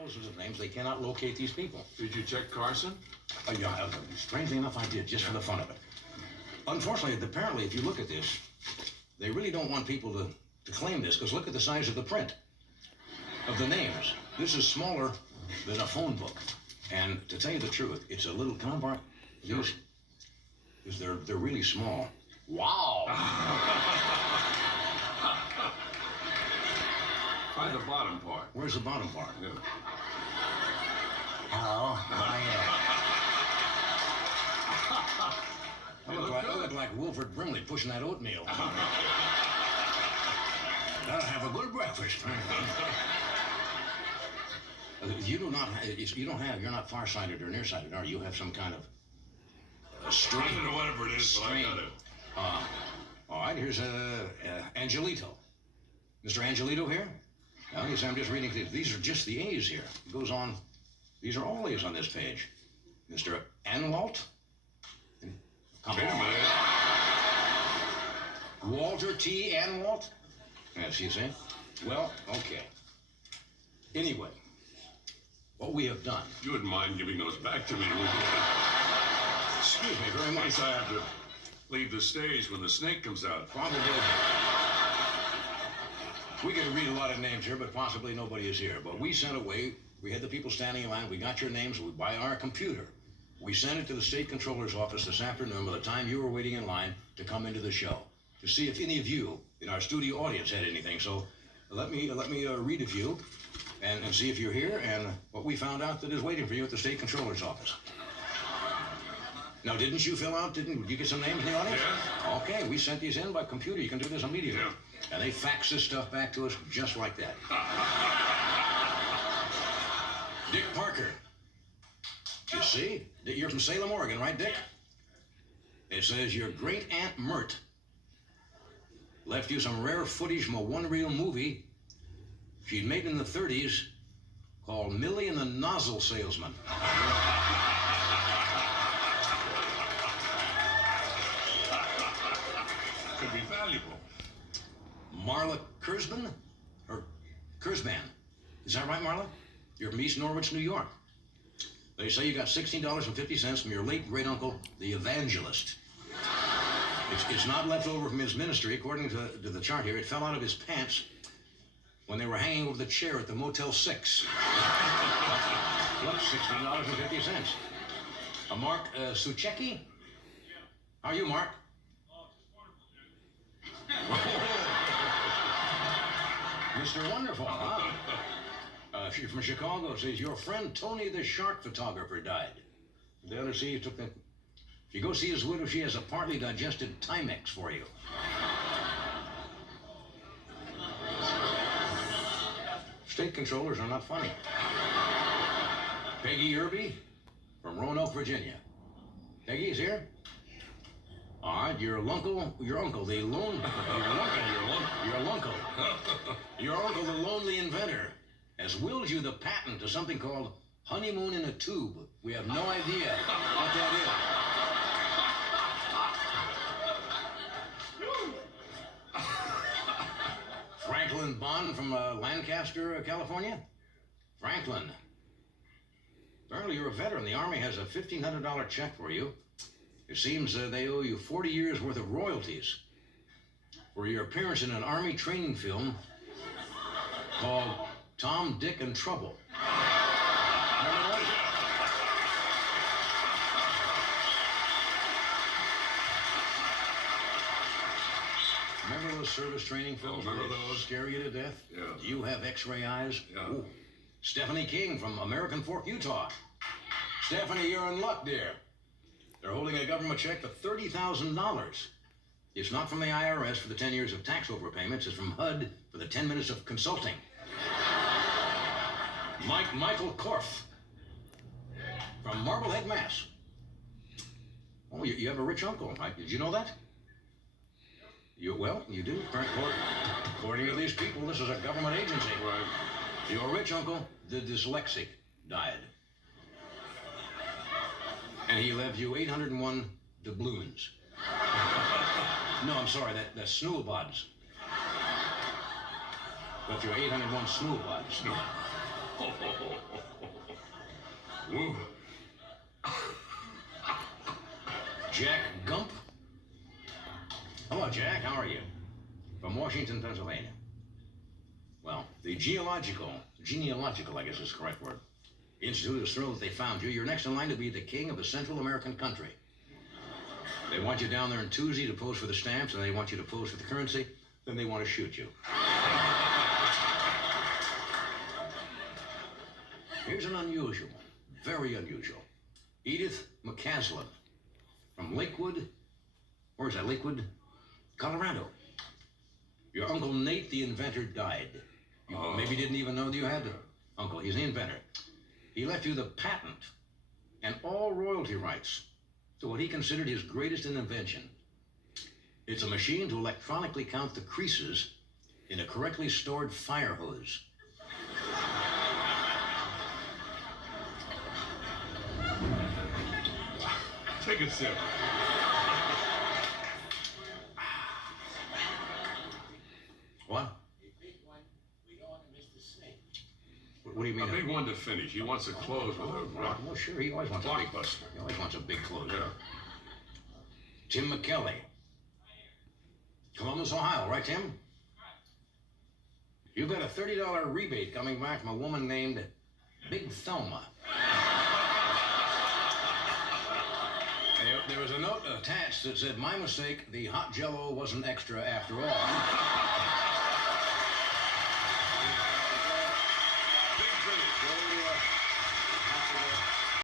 thousands of names. They cannot locate these people. Did you check Carson? Yeah, strangely enough, I did, just for the fun of it. Unfortunately, apparently, if you look at this, they really don't want people to claim this, because look at the size of the print of the names. This is smaller than a phone book. And to tell you the truth, it's a little, come on, Bart, because they're really small. Wow! Find the bottom part. Where's the bottom part? Yeah. Hello. I look like Wilford Brimley pushing that oatmeal. Gotta have a good breakfast. You're not farsighted or nearsighted, are you? You have some kind of strain. I don't know whatever it is, but I got it. All right, here's Angelito. Mr. Angelito here? Now, yes, I'm just reading these are just the A's here. It goes on. These are all A's on this page. Mr. Anwalt? Come on. Walter T. Anwalt? Yes, you see? Well, okay. Anyway, what we have done. You wouldn't mind giving those back to me, would you? Excuse me very much. In case I have to leave the stage when the snake comes out. Probably. We get to read a lot of names here, but possibly nobody is here. But we sent away, we had the people standing in line, we got your names by our computer. We sent it to the state controller's office this afternoon by the time you were waiting in line to come into the show, to see if any of you in our studio audience had anything. So let me read a few and see if you're here and what we found out that is waiting for you at the state controller's office. Now, didn't you fill out, did you get some names in the audience? Yeah. Okay, we sent these in by computer. You can do this immediately. Yeah. And they fax this stuff back to us just like that. Dick Parker. You see? You're from Salem, Oregon, right, Dick? It says your great-aunt Mert left you some rare footage from a one-reel movie she'd made in the 30s called Millie and the Nozzle Salesman. Could be valuable. Marla Kurzban? Or Kurzban. Is that right, Marla? You're from East Norwich, New York. They say you got $16.50 from your late great-uncle, the evangelist. It's not left over from his ministry, according to the chart here. It fell out of his pants when they were hanging over the chair at the Motel 6. Look, $16.50. Mark Suchecki? How are you, Mark? Mr. Wonderful, huh? She's from Chicago. Says your friend Tony the shark photographer died. The other see you took the. If you go see his widow, she has a partly digested Timex for you. State controllers are not funny. Peggy Irby from Roanoke, Virginia. Peggy's here. All right, your uncle, the uncle, the lonely inventor, has willed you the patent to something called honeymoon in a tube. We have no idea what that is. Franklin Bond from Lancaster, California. Franklin. Apparently you're a veteran. The Army has a $1,500 check for you. It seems they owe you 40 years worth of royalties for your appearance in an Army training film called Tom, Dick, and Trouble. Remember that? Remember those service training films? Remember those? Scare you to death? Yeah. Do you have X-ray eyes? Yeah. Ooh. Stephanie King from American Fork, Utah. Stephanie, you're in luck, dear. They're holding a government check for $30,000. It's not from the IRS for the 10 years of tax overpayments. It's from HUD for the 10 minutes of consulting. Michael Korf from Marblehead, Mass. Oh, you have a rich uncle. Did you know that? Well, you do. According to these people, this is a government agency. Right. Your rich uncle, the dyslexic, died. And he left you 801 doubloons. No, I'm sorry, that's snowbods. Left you 801 snowbods. Woo. Jack Gump? Hello, Jack. How are you? From Washington, Pennsylvania. Well, the genealogical, I guess is the correct word, Institute is thrilled that they found you. You're next in line to be the king of a Central American country. They want you down there in Tuesday to pose for the stamps, and they want you to pose for the currency. Then they want to shoot you. Here's an unusual, very unusual. Edith McCaslin from Lakewood. Where is that? Lakewood, Colorado. Your Uncle Nate, the inventor, died. You maybe didn't even know that you had the uncle. He's the inventor. He left you the patent and all royalty rights to what he considered his greatest invention. It's a machine to electronically count the creases in a correctly stored fire hose. Take a sip. What? What do you mean? A big one to finish. He wants to close with a rock. Well, sure, he always wants a big Blockbuster. He always wants a big close. Yeah. Tim McKelly. Columbus, Ohio, right, Tim? You've got a $30 rebate coming back from a woman named Big Thelma. There was a note attached that said, "My mistake, the hot Jell-O wasn't extra after all."